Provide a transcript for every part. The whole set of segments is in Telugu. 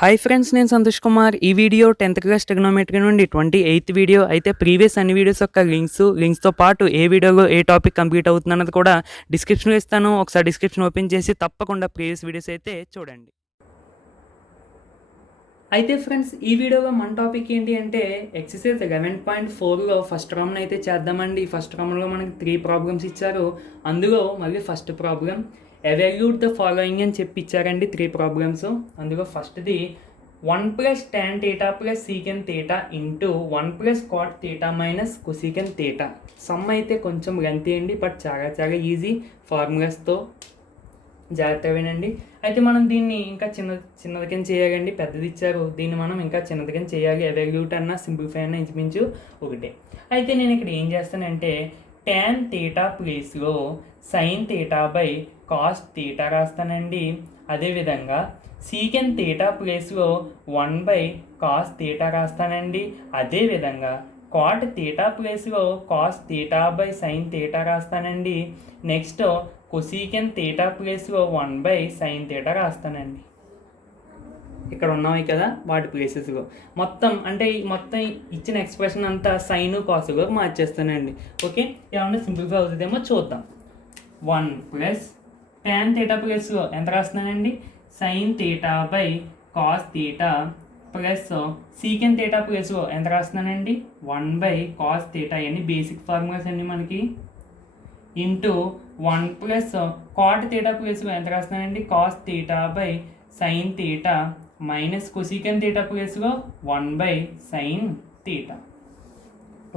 హాయ్ ఫ్రెండ్స్, నేను సంతోష్ కుమార్. ఈ వీడియో 10th క్లాస్ ట్రిగ్నోమెట్రీ నుండి 28th వీడియో అయితే. ప్రీవియస్ అన్ని వీడియోస్ యొక్క లింక్స్తో పాటు ఏ వీడియోలో ఏ టాపిక్ కంప్లీట్ అవుతుందన్నది కూడా డిస్క్రిప్షన్లో ఇస్తాను. ఒకసారి డిస్క్రిప్షన్ ఓపెన్ చేసి తప్పకుండా ప్రీవియస్ వీడియోస్ అయితే చూడండి. అయితే ఫ్రెండ్స్, ఈ వీడియోలో మన టాపిక్ ఏంటి అంటే ఎక్సర్సైజ్ 11.4లో ఫస్ట్ ప్రాబ్లం అయితే చేద్దామండి. ఫస్ట్ ప్రాబ్లంలో మనకి 3 ప్రాబ్లమ్స్ ఇచ్చారు. అందులో మళ్ళీ first problem evaluate the following అని చెప్పి ఇచ్చారండి. 3 ప్రాబ్లమ్స్. అందులో ఫస్ట్ది 1 + tan θ + secant θ into 1 + cot θ minus cosecant θ. Sum అయితే కొంచెం లెంతీ అండి, బట్ చాలా చాలా ఈజీ. ఫార్ములాస్తో జాగ్రత్తగా వినండి. అయితే మనం దీన్ని ఇంకా చిన్నదిగా చేయాలండి. పెద్దది ఇచ్చారు, దీన్ని మనం ఇంకా చిన్నదిగా చేయాలి. ఎవాల్యూట్ అన్న సింప్లిఫై అన్న ఇంచుమించు ఒకటే. అయితే నేను ఇక్కడ ఏం చేస్తానంటే tan θ ప్లేస్లో sin θ cos θ రాస్తానండి. అదేవిధంగా secant θ ప్లేస్లో 1/cos θ రాస్తానండి. అదేవిధంగా cot θ ప్లేస్లో cos θ/sin θ రాస్తానండి. నెక్స్ట్ cosecant θ ప్లేస్లో 1/sin θ రాస్తానండి. ఇక్కడ ఉన్నాయి కదా వాటి ప్లేసెస్లో మొత్తం ఇచ్చిన ఎక్స్ప్రెషన్ అంతా సైన్ కాసుగా మార్చేస్తానండి. ఓకే, ఏమన్నా సింప్లిఫై అవుతుందేమో చూద్దాం. 1 + tan θ ప్లేస్లో ఎంత రాస్తున్నానండి? sin θ/cos θ ప్లస్ secant θ ప్లేస్లో ఎంత రాస్తున్నానండి? 1/cos θ. అన్ని బేసిక్ ఫార్ములాస్ అండి మనకి. ఇంటూ 1 + cot θ ప్లేస్లో ఎంత రాస్తున్నానండి? cos θ/sin θ మైనస్ cosecant θ ప్లేస్లో 1/sin θ.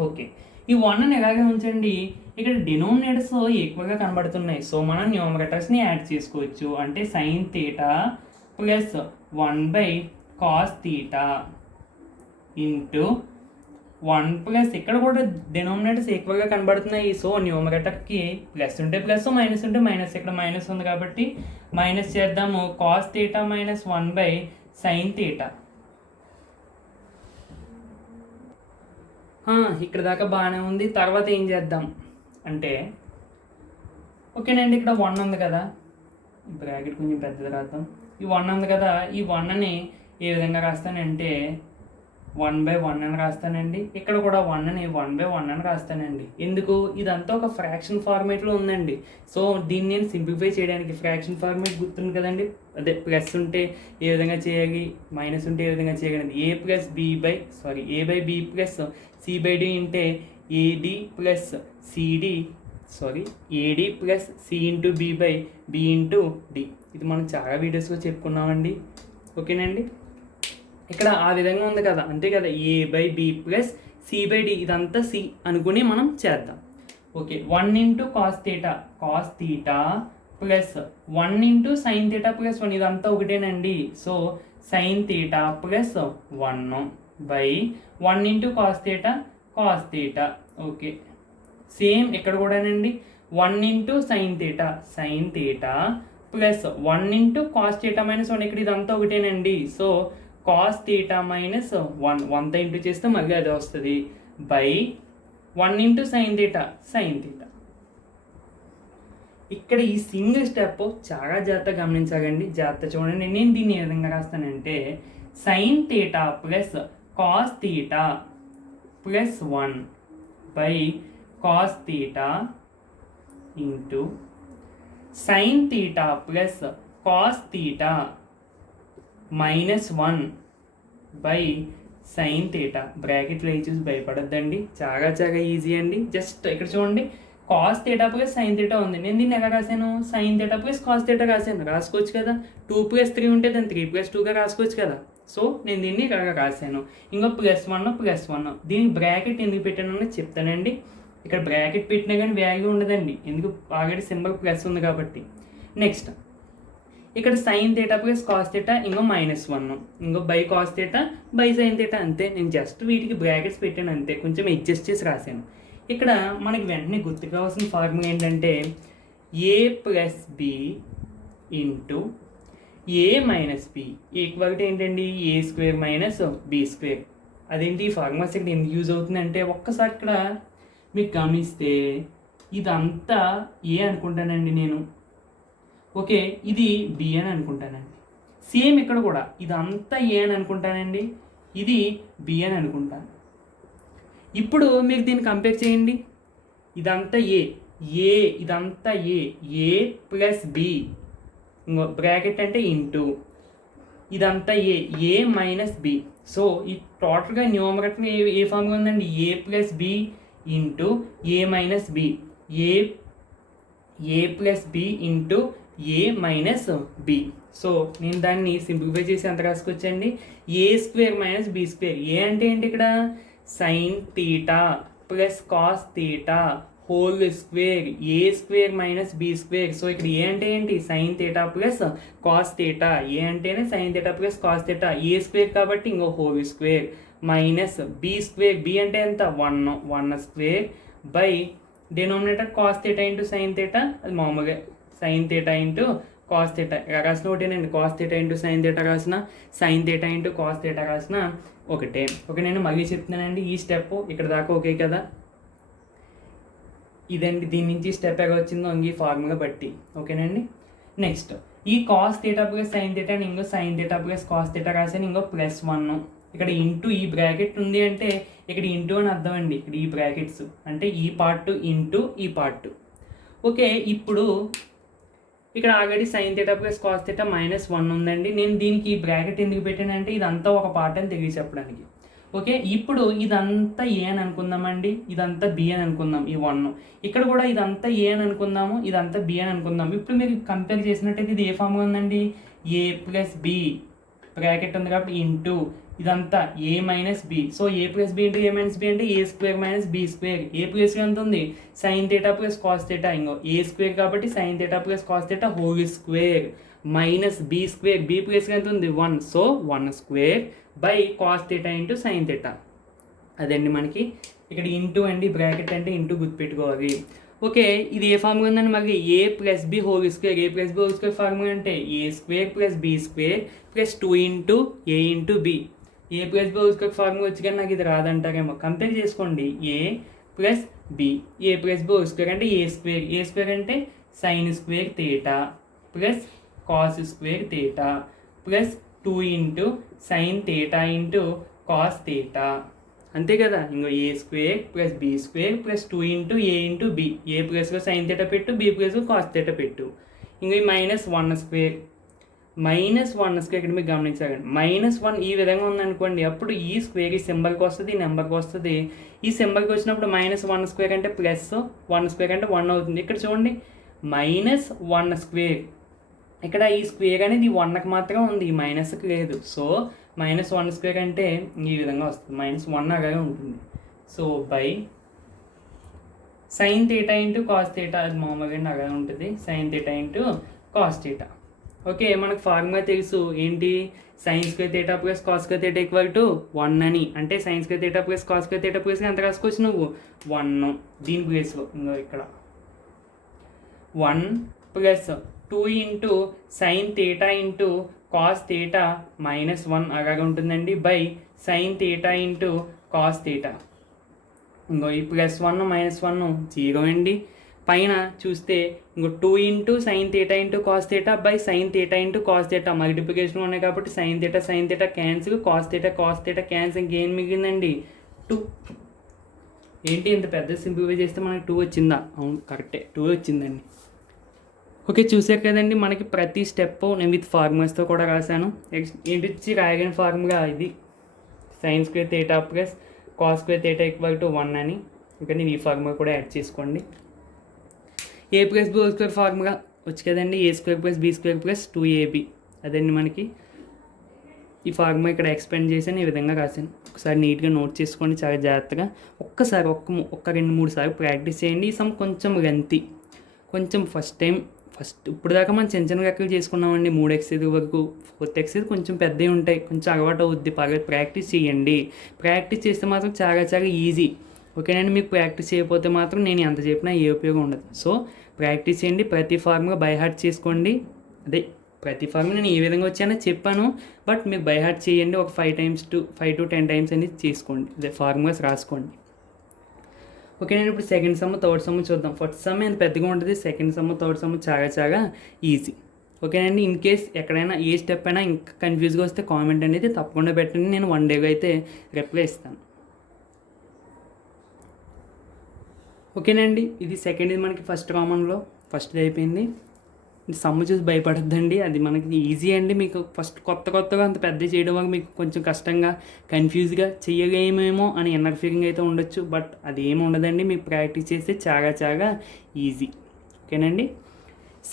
ఓకే, ఈ 1ని ఎలాగే ఉంచండి. ఇక్కడ డినోమినేటర్స్ ఈక్వల్గా కనబడుతున్నాయి, సో మనం న్యూమరేటర్స్ని యాడ్ చేసుకోవచ్చు. అంటే sin θ ప్లస్ 1/cos θ ఇంటూ 1 ఇక్కడ కూడా డినోమినేటర్స్ ఈక్వల్గా కనబడుతున్నాయి, సో న్యూమరేటర్కి ప్లస్ ఉంటే ప్లస్, మైనస్ ఉంటే మైనస్. ఇక్కడ మైనస్ ఉంది కాబట్టి మైనస్ చేద్దాము. cos θ minus 1/sin θ. ఇక్కడ దాకా బాగానే ఉంది. తర్వాత ఏం చేద్దాం అంటే, ఓకేనండి, ఇక్కడ 1 ఉంది కదా, బ్రాకెట్ కొంచెం పెద్దది రాద్దాం. ఈ 1 ఉంది కదా, ఈ 1ని ఏ విధంగా రాస్తానంటే 1/1 అని రాస్తానండి. ఇక్కడ కూడా 1ని 1/1 అని రాస్తానండి. ఎందుకు? ఇదంతా ఒక ఫ్రాక్షన్ ఫార్మేట్లో ఉందండి. సో దీన్ని నేను సింప్లిఫై చేయడానికి ఫ్రాక్షన్ ఫార్మేట్ గుర్తుంది కదండి. అదే ప్లస్ ఉంటే ఏ విధంగా చేయాలి, మైనస్ ఉంటే ఏ విధంగా చేయగలది. a/b ప్లస్ c/d ఉంటే ad plus c into b/b into d. ఇది మనం చాలా వీడియోస్లో చెప్పుకున్నామండి. ఓకేనండి, ఇక్కడ ఆ విధంగా ఉంది కదా, అంతే కదా. a/b ప్లస్ c/d, ఇదంతా c అనుకుని మనం చేద్దాం. Okay, 1 into cos θ plus 1 into sin θ plus 1, ఇదంతా ఒకటేనండి. So sin θ plus 1/1 into cos θ. Okay, same ఇక్కడ కూడానండి. 1 into sin θ plus 1 into cos θ minus 1, ఇక్కడ ఇదంతా ఒకటేనండి. సో cos θ మైనస్ 1తో ఇంటూ చేస్తే మళ్ళీ అదే వస్తుంది. 1 ఇంటూ sin θ. ఇక్కడ ఈ సింగిల్ స్టెప్ చాలా జాగ్రత్తగా గమనించాలండి. జాగ్రత్త చూడండి. నేను దీన్ని ఏ విధంగా రాస్తానంటే sin θ plus cos θ plus 1/cos θ into sin θ plus cos θ minus 1/sin θ. బ్రాకెట్లో చూసి భయపడద్దండి, చాలా చాలా ఈజీ అండి. జస్ట్ ఇక్కడ చూడండి, cos θ ప్లస్ sin θ ఉంది. నేను దీన్ని ఎలా రాశాను? sin θ ప్లస్ cos θ రాశాను. రాసుకోవచ్చు కదా. 2 + 3 ఉంటే దాన్ని 3 + 2గా రాసుకోవచ్చు కదా. సో నేను దీన్ని ఇలా రాశాను. ఇంకో +1 దీనికి బ్రాకెట్ ఎందుకు పెట్టానో చెప్తానండి. ఇక్కడ బ్రాకెట్ పెట్టినా కానీ వాల్యూ ఉండదండి, ఎందుకు? ఆల్రెడీ సింబల్ ప్లస్ ఉంది కాబట్టి. నెక్స్ట్ ఇక్కడ sin θ ప్లస్ cos θ, ఇంకో -1, ఇంకో cos θ sin θ. అంతే, నేను జస్ట్ వీటికి బ్రాకెట్స్ పెట్టాను అంతే, కొంచెం అడ్జస్ట్ చేసి రాశాను. ఇక్కడ మనకి వెంటనే గుర్తుకు రావాల్సిన ఫార్ములా ఏంటంటే a+b into a-b equal to ఏంటండి? a² - b². అదేంటి ఈ ఫార్ములాస్ ఇక్కడ ఎందుకు యూజ్ అవుతుందంటే, ఒక్కసారి ఇక్కడ మీకు గమనిస్తే ఇదంతా ఏ అనుకుంటానండి నేను. ఓకే, ఇది బి అని అనుకుంటానండి. సేమ్ ఇక్కడ కూడా ఇదంతా ఏ అని అనుకుంటానండి, ఇది బి అని అనుకుంటాను. ఇప్పుడు మీరు దీన్ని కంపేర్ చేయండి. ఇదంతా ఏ ఇదంతా ఏ ప్లస్ బి, ఇంకో బ్రాకెట్ అంటే ఇంటూ, ఇదంతా ఏ మైనస్ బి. సో ఈ టోటల్గా న్యూమరేటర్ ఏ ఫామ్గా ఉందండి, a plus B into A minus b, a plus B into A minus B. So నేను దాన్ని సింప్లిఫై చేసి ఎంత రాసుకొచ్చండి, a square minus B square. A అంటే ఏంటి ఇక్కడ, sine theta plus cos theta whole square, a square minus B square. So ఇక్కడ ఏ అంటే ఏంటి, sine theta plus cos theta. A అంటేనే sine theta plus cos theta, a square కాబట్టి ఇంకో whole square minus B square. B అంటే ఎంత, 1 square by denominator cos theta into sine theta. అది మామూలుగా sine theta into cos theta రాసిన ఒకటేనండి, cos theta into sine theta రాసిన, sine theta into cos theta రాసిన ఒకటే. ఓకే, నేను మళ్ళీ చెప్తున్నానండి, ఈ స్టెప్ ఇక్కడ దాకా ఓకే కదా. ఇదండి దీని నుంచి స్టెప్ ఎక్కడ వచ్చిందో ఈ ఫార్ములా బట్టి. ఓకేనండి. నెక్స్ట్ ఈ cos theta plus sine theta ఇంకో sine theta plus cos theta రాసాను, ఇంకో +1 ఇక్కడ ఇంటూ ఈ బ్రాకెట్ ఉంది అంటే ఇక్కడ ఇంటూ అని అర్థం అండి. ఇక్కడ ఈ బ్రాకెట్స్ అంటే ఈ పార్ట్ ఇంటూ ఈ పార్ట్. ఓకే, ఇప్పుడు ఇక్కడ already sign theta plus cos theta -1 ఉందండి. నేను దీనికి ఈ బ్రాకెట్ ఎందుకు పెట్టానంటే ఇదంతా ఒక పార్ట్ అని తెలియ చెప్పడానికి. ఓకే, ఇప్పుడు ఇదంతా ఏ అని అనుకుందామండి, ఇదంతా బి అని అనుకుందాం. ఈ 1 ఇక్కడ కూడా ఇదంతా ఏ అని అనుకుందాము, ఇదంతా బి అని అనుకుందాం. ఇప్పుడు మీరు కంపేర్ చేసినట్టయితే ఇది ఏ ఫామ్గా ఉందండి, ఏ ప్లస్ బి బ్రాకెట్ ఉంది కాబట్టి ఇంటూ ఇదంతా A minus B. So A plus B into A minus B అంటే ఏ స్క్వేర్ మైనస్ బి స్క్వేర్. ఏ ప్లస్ ఎంత ఉంది, sine theta plus cos theta, ఇంకో ఏ స్క్వేర్ కాబట్టి sine theta plus cos theta whole square minus B square. B plus ఎంత ఉంది 1, so 1 square by cos theta into sine theta. అదండి మనకి ఇక్కడ ఇంటూ అండి, బ్రాకెట్ అంటే ఇంటూ గుర్తుపెట్టుకోవాలి. ఓకే, ఇది ఏ ఫార్ములా ఉందండి మనకి, a plus b whole square. A plus b whole square formula అంటే ఏ square plus B square plus 2 into a into b. A plus b whole square formula వచ్చి కానీ నాకు ఇది రాదంటారేమో, కంపేర్ చేసుకోండి. A plus b, a plus b whole square అంటే ఏ స్క్వేర్. ఏ స్క్వేర్ అంటే sine square theta plus cos square theta plus 2 into sine theta into cos theta. అంతే కదా. ఇంకో ఏ square plus B square plus 2 into a into b. A ప్లస్లో సైన్ థీటా పెట్టు, బి ప్లస్లో కాస్ థీటా పెట్టు. ఇంకో ఈ -1 స్క్వేర్, -1 స్క్వేర్ ఇక్కడ మీకు గమనించగలండి. -1 ఈ విధంగా ఉందనుకోండి, అప్పుడు ఈ స్క్వేర్ ఈ సింబల్కి వస్తుంది, ఈ నెంబర్కి వస్తుంది. ఈ సింబల్కి వచ్చినప్పుడు -1 స్క్వేర్ అంటే +1 స్క్వేర్ అంటే 1 అవుతుంది. ఇక్కడ చూడండి -1 స్క్వేర్, ఇక్కడ ఈ స్క్వేర్ అనేది ఈ 1కి మాత్రం ఉంది, ఈ మైనస్కి లేదు. సో -1 స్క్వేర్ అంటే ఈ విధంగా వస్తుంది, -1 అలాగే ఉంటుంది. So by sine theta into cos theta, అది మామూలుగా అలాగే ఉంటుంది, sign theta into cos theta. Okay, మనకు ఫార్ములా తెలుసు ఏంటి, sign square theta plus cos square theta equal to 1 అని. అంటే sine square theta plus cos square theta plus ఎంత రాసుకోవచ్చు నువ్వు, 1. దీని ప్లేస్లో ఇంకో ఇక్కడ 1 plus 2 into sine theta into cos theta -1 అలాగే ఉంటుందండి, by sine theta into cos theta. ఇంకో ఈ +1 -1 0 అండి. పైన చూస్తే ఇంకో 2 into sine theta into cos theta by sine theta into cos theta. Multiplication ఉన్నాయి కాబట్టి sine theta cancel, cos theta cancel, ఇంకేం మిగిలిందండి 2. ఏంటి ఇంత పెద్ద సింప్లిఫై చేస్తే మనకి 2 వచ్చిందా, అవును కరెక్టే 2 వచ్చిందండి. ఓకే, చూసారు కదండి, మనకి ప్రతి స్టెప్ నేను విత్ ఫార్ములాస్తో కూడా రాశాను. ఏంటి వచ్చి రాయగలిగిన ఫార్ములా ఇది, sine square theta plus cos square theta equal to 1 అని. ఇంకా నేను ఈ ఫార్ములా కూడా యాడ్ చేసుకోండి. A plus b whole square formula వచ్చి కదండి, a square plus B square plus 2ab. అదండి మనకి ఈ ఫార్ములా ఇక్కడ ఎక్స్పెండ్ చేశాను, ఈ విధంగా రాశాను. ఒకసారి నీట్గా నోట్ చేసుకోండి చాలా జాగ్రత్తగా. ఒక్కసారి ఒక్క 2-3 సార్లు ప్రాక్టీస్ చేయండి. ఈ సమ్ కొంచెం లెంతీ, కొంచెం ఫస్ట్ ఇప్పుడు దాకా మనం చిన్న లెక్కలు చేసుకున్నామండి, 3 ఎక్సైజ్ వరకు. 4th ఎక్సైజ్ కొంచెం పెద్దవి ఉంటాయి, కొంచెం అలవాటు అవుద్ది. పర్లేదు ప్రాక్టీస్ చేయండి. ప్రాక్టీస్ చేస్తే మాత్రం చాలా ఈజీ. ఓకేనండి, మీకు ప్రాక్టీస్ చేయకపోతే మాత్రం నేను ఎంత చెప్పినా ఏ ఉపయోగం ఉండదు. సో ప్రాక్టీస్ చేయండి, ప్రతి ఫార్ములా బై హార్ట్ చేసుకోండి. అదే ప్రతి ఫార్ములా నేను ఏ విధంగా వచ్చానో చెప్పాను, బట్ మీరు బై హార్ట్ చేయండి. ఒక 5 to 10 టైమ్స్ అనేది చేసుకోండి, అదే ఫార్ములాస్ రాసుకోండి. ఓకేనండి, ఇప్పుడు సెకండ్ సమ్ థర్డ్ సమ్ చూద్దాం. ఫస్ట్ సమ్ ఎంత పెద్దగా ఉంటుంది, సెకండ్ సమ్ థర్డ్ సమ్ చాలా ఈజీ. ఓకేనండి. ఇన్ కేస్ ఎక్కడైనా ఏ స్టెప్ అయినా ఇంకా కన్ఫ్యూజ్గా వస్తే కామెంట్ అనేది తప్పకుండా పెట్టండి, నేను 1 డేగా అయితే రిప్లై ఇస్తాను. ఓకేనండి. ఇది సెకండ్, ఇది మనకి ఫస్ట్ కామన్లో ఫస్ట్ది అయిపోయింది. సమ్ము చూసి భయపడద్దండి, అది మనకి ఈజీ అండి. మీకు ఫస్ట్ కొత్తగా అంత పెద్ద చేయడం వల్ల మీకు కొంచెం కష్టంగా కన్ఫ్యూజ్గా చేయలేమేమో అని ఇన్నర్ ఫీలింగ్ అయితే ఉండొచ్చు, బట్ అది ఏమి ఉండదండి. మీకు ప్రాక్టీస్ చేస్తే చాలా ఈజీ. ఓకేనండి.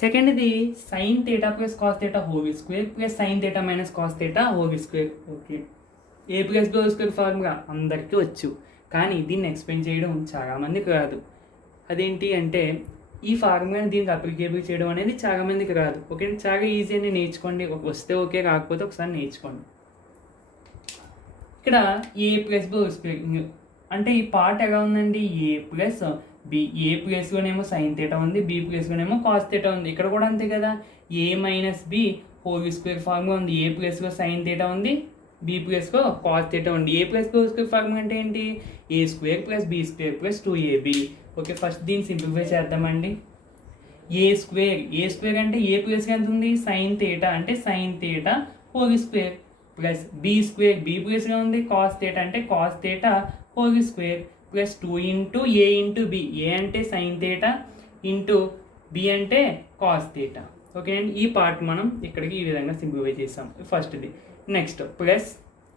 సెకండ్ది sine theta plus cos theta whole square plus sine theta minus cos theta whole square. Okay, a plus b whole square formula అందరికీ వచ్చు, కానీ దీన్ని ఎక్స్ప్లెయిన్ చేయడం చాలామందికి రాదు. అదేంటి అంటే ఈ ఫార్ములాని దీనికి అప్లికేబుల్ చేయడం అనేది చాలామందికి రాదు. ఓకే, చాలా ఈజీ అని నేర్చుకోండి. వస్తే ఓకే, కాకపోతే ఒకసారి నేర్చుకోండి. ఇక్కడ a plus b whole square అంటే ఈ పార్ట్ ఎలా ఉందండి, ఏ ప్లస్ బి. ఏ ప్లేస్లోనేమో సైన్ థీటా ఉంది, బి ప్లేస్లోనేమో కాస్ థీటా ఉంది. ఇక్కడ కూడా అంతే కదా, a minus b whole square formula ఉంది. ఏ ప్లేస్లో సైన్ థీటా ఉంది, బి ప్లేస్లో కాస్ థీటా ఉంది. A plus b whole square formula అంటే ఏంటి, a square plus B square plus 2ab. Okay, first దీన్ని సింప్లిఫై చేద్దామండి. ఏ స్క్వేర్ అంటే ఏ ప్లేస్కి ఎంత ఉంది, సైన్ థీటా అంటే sine theta whole square plus B square, b ప్లేస్గా ఉంది, కాస్ థీటా అంటే cos theta whole square plus 2 into a into b. A అంటే సైన్ థీటా ఇంటూ బి అంటే కాస్ థీటా. ఓకే అండి, ఈ పార్ట్ మనం ఇక్కడికి ఈ విధంగా సింప్లిఫై చేసాం ఫస్ట్ది. నెక్స్ట్ ప్లస్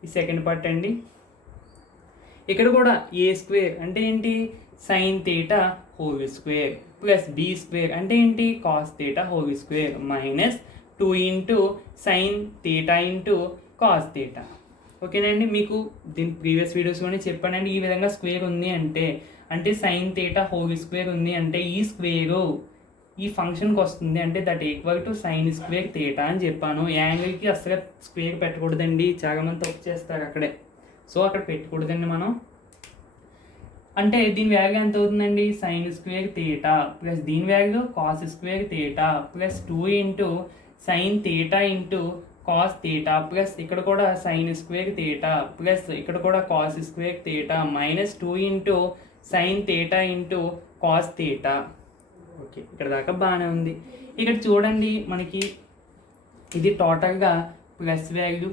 ఈ సెకండ్ పార్ట్ అండి. ఇక్కడ కూడా ఏ స్క్వేర్ అంటే ఏంటి, sine theta whole square plus B square అంటే ఏంటి, cos theta whole square minus 2 into sine theta into cos theta. ఓకేనండి, మీకు దీని ప్రీవియస్ వీడియోస్లోనే చెప్పానండి, ఈ విధంగా స్క్వేర్ ఉంది అంటే సైన్ థీటా హోల్ స్క్వేర్ ఉంది అంటే ఈ స్క్వేరు ఈ ఫంక్షన్కి వస్తుంది అంటే that equal to sign square theta అని చెప్పాను. యాంగిల్కి అసలు స్క్వేర్ పెట్టకూడదండి, చాలామంది తప్పు చేస్తారు అక్కడే. సో అక్కడ పెట్టకూడదండి మనం. అంటే దీని వాల్యూ ఎంత అవుతుందండి, సైన్ స్క్వేర్ థీటా ప్లస్ దీని value cos square theta plus 2 into sine theta into cos theta plus ఇక్కడ కూడా సైన్ స్క్వేర్ థీటా ప్లస్ ఇక్కడ కూడా cos square theta minus 2 into sine theta into cos theta. Okay, ఇక్కడ దాకా బాగానే ఉంది. ఇక్కడ చూడండి, మనకి ఇది టోటల్గా ప్లస్ వాల్యూ,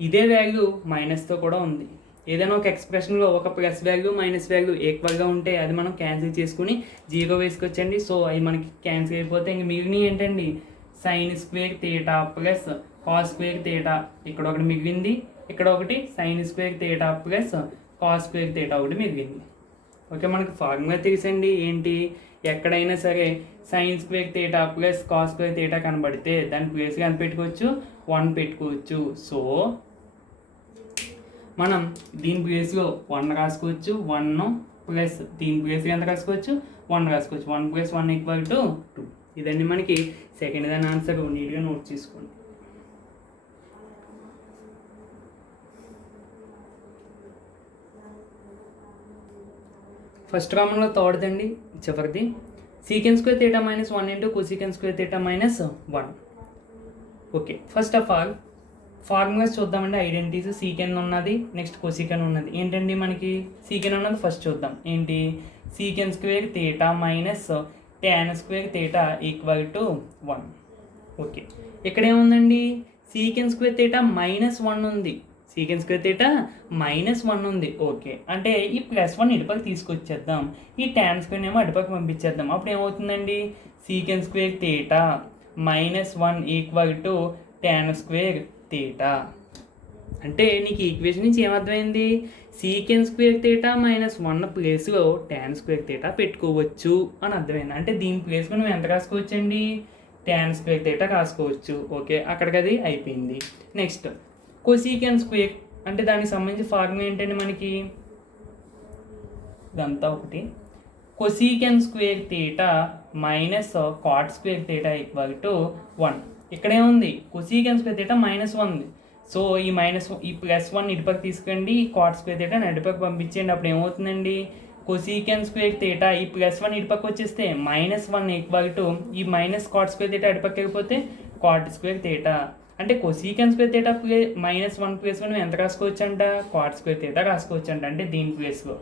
ఇదే వాల్యూ మైనస్తో కూడా ఉంది. ఏదైనా ఒక ఎక్స్ప్రెషన్లో ఒక ప్లస్ వాల్యూ మైనస్ వాల్యూ ఈక్వల్గా ఉంటే అది మనం క్యాన్సిల్ చేసుకుని 0 వేసుకొచ్చండి. సో అవి మనకి క్యాన్సిల్ అయిపోతే ఇంక మిగిలినవి ఏంటండి, sign square theta plus cos square theta. ఇక్కడ ఒకటి మిగిలింది, ఇక్కడ ఒకటి sign square theta plus cos square theta ఒకటి మిగిలింది. ఓకే, మనకి ఫార్ములా తెలుసండి, ఏంటి ఎక్కడైనా సరే sign square theta plus cos square theta కనబడితే దాని ప్లేస్గా ఎంత పెట్టుకోవచ్చు, 1 పెట్టుకోవచ్చు. సో మనం దీని ప్లేస్లో 1 రాసుకోవచ్చు, 1 ప్లస్ దీని ప్లేస్గా ఎంత రాసుకోవచ్చు, 1 రాసుకోవచ్చు. 1 + 1 = 2. ఇదండి మనకి సెకండ్ దాని ఆన్సర్, నీట్గా నోట్ చేసుకోండి. ఫస్ట్ కామన్లో థర్డ్దండి, చివరిది. సీకెన్ square theta minus 1 into cosecant square theta minus 1. Okay, first of all formulas చూద్దామండి. ఐడెంటిటీస్ సీకెన్ ఉన్నది, నెక్స్ట్ కొసీకెన్ ఉన్నది. ఏంటండి మనకి సీకెన్ ఉన్నది ఫస్ట్ చూద్దాం. ఏంటి, సీకెన్ square theta minus tan square theta = 1. Okay, ఇక్కడ ఏముందండి, సీకెన్ స్క్వేర్ థీటా -1 ఉంది, సీకెన్ స్క్వేర్ థీటా -1 ఉంది. ఓకే, అంటే ఈ +1 ఇటుపక్క తీసుకొచ్చేద్దాం, ఈ tan స్క్వేర్ ఏమో అటుపక్క పంపించేద్దాం. అప్పుడు ఏమవుతుందండి, సీకెన్ square theta -1 = tan square theta. అంటే నీకు ఈక్వేషన్ నుంచి ఏమర్థమైంది, సీకెన్ స్క్వేర్ థీటా -1 ప్లేస్లో tan స్క్వేర్ థీటా పెట్టుకోవచ్చు అని అర్థమైంది. అంటే దీని ప్లేస్లో నువ్వు ఎంత రాసుకోవచ్చు అండి, tan స్క్వేర్ థీటా రాసుకోవచ్చు. ఓకే, అక్కడికి అది అయిపోయింది. నెక్స్ట్ కొసీకెన్ స్క్వేర్ అంటే దానికి సంబంధించి ఫార్ములా ఏంటండి మనకి, ఇదంతా ఒకటి. Cosecant square theta minus cot square theta = 1. ఇక్కడేముంది, కొసీకెన్ స్క్వేర్ థీటా -1 ఉంది. సో ఈ +1 ఇటుపక్క తీసుకండి, ఈ కాట్ స్క్వేర్ థీటా ఇటుపక్క పంపించండి. అప్పుడు ఏమవుతుందండి, కొసీకెన్ స్క్వేర్ థీటా ఈ +1 ఇటుపక్క వచ్చేస్తే -1 ఈ మైనస్ కాట్ స్క్వేర్ థీటా ఇటుపక్క వెళ్ళిపోతే కాట్ స్క్వేర్ థీటా. అంటే కొసీకెన్ స్క్వేర్ థీటా -1 ప్లేస్లో నువ్వు ఎంత రాసుకోవచ్చు అంట, కాట్ స్క్వేర్ థీటా రాసుకోవచ్చు అంట. అంటే దీని ప్లేస్లో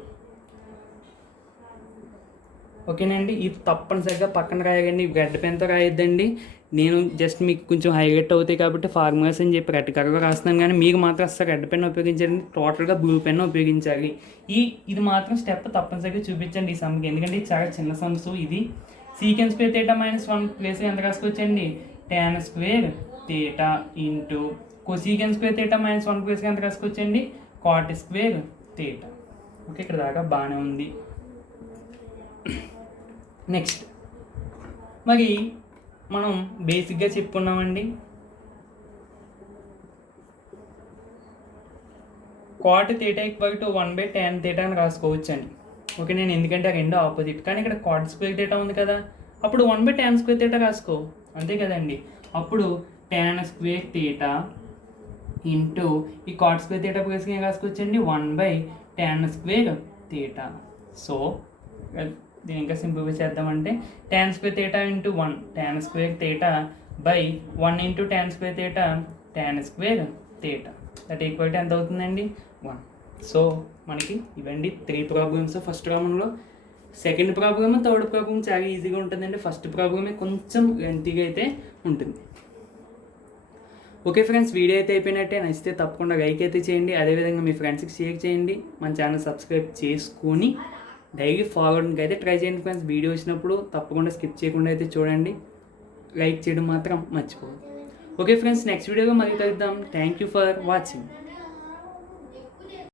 ఓకేనండి. ఇది తప్పనిసరిగా పక్కన రాయకండి, రెడ్ పెన్తో రాయొద్దండి. నేను జస్ట్ మీకు కొంచెం హైలైట్ అవుతాయి కాబట్టి ఫార్ములాస్ అని చెప్పి రెడ్ కలర్లో రాస్తున్నాను, కానీ మీకు మాత్రం అసలు రెడ్ పెన్ ఉపయోగించండి, టోటల్గా బ్లూ పెన్ ఉపయోగించాలి. ఇది మాత్రం స్టెప్ తప్పనిసరిగా చూపించండి ఈ సమ్కి, ఎందుకంటే ఇది చాలా చిన్న సమ్స్. ఇది సీకెన్ స్క్వేర్ తీటా -1 ప్లేస్ ఎంత రాసుకోవచ్చండి, tan square theta into cosecant square theta -1 place ఎంత రాసుకోవచ్చండి, కాట్ స్క్వేర్ తీటా. ఓకే, ఇక్కడ దాకా బాగానే ఉంది. నెక్స్ట్ మరి మనం బేసిక్గా చెప్పుకున్నామండి, cot theta equal to 1/tan theta అని రాసుకోవచ్చు అని. ఓకే, నేను ఎందుకంటే ఆ రెండు ఆపోజిట్, కానీ ఇక్కడ కాట్ స్క్వేర్ తీటా ఉంది కదా, అప్పుడు 1/tan స్క్వేర్ తీటా రాసుకో, అంతే కదండి. అప్పుడు tan స్క్వేర్ తీటా ఇంటూ ఈ కాట్ స్క్వేర్ తీటా ప్లేస్కి ఏం రాసుకోవచ్చండి, 1/tan స్క్వేర్ తీటా. సో దీని ఇంకా సింపుల్గా చేద్దామంటే tan square theta into 1 tan square theta by 1 into tan square theta tan square theta that equal to ఎంత అవుతుందండి, 1. సో మనకి ఇవండి 3 ప్రాబ్లమ్స్ ఫస్ట్ ప్రాబ్లంలో. సెకండ్ ప్రాబ్లమ్, థర్డ్ ప్రాబ్లమ్ చాలా ఈజీగా ఉంటుందండి. ఫస్ట్ ప్రాబ్లమే కొంచెం లెంతీగా అయితే ఉంటుంది. ఓకే ఫ్రెండ్స్, వీడియో అయితే అయిపోయినట్టే. నచ్చితే తప్పకుండా లైక్ అయితే చేయండి, అదేవిధంగా మీ ఫ్రెండ్స్కి షేర్ చేయండి, మన ఛానల్ సబ్స్క్రైబ్ చేసుకొని డైలీ ఫార్వర్డ్కి అయితే ట్రై చేయండి ఫ్రెండ్స్. వీడియో వచ్చినప్పుడు తప్పకుండా స్కిప్ చేయకుండా అయితే చూడండి, లైక్ చేయడం మాత్రం మర్చిపోదు. ఓకే ఫ్రెండ్స్, నెక్స్ట్ వీడియోలో మళ్ళీ కలుద్దాం. Thank you for watching.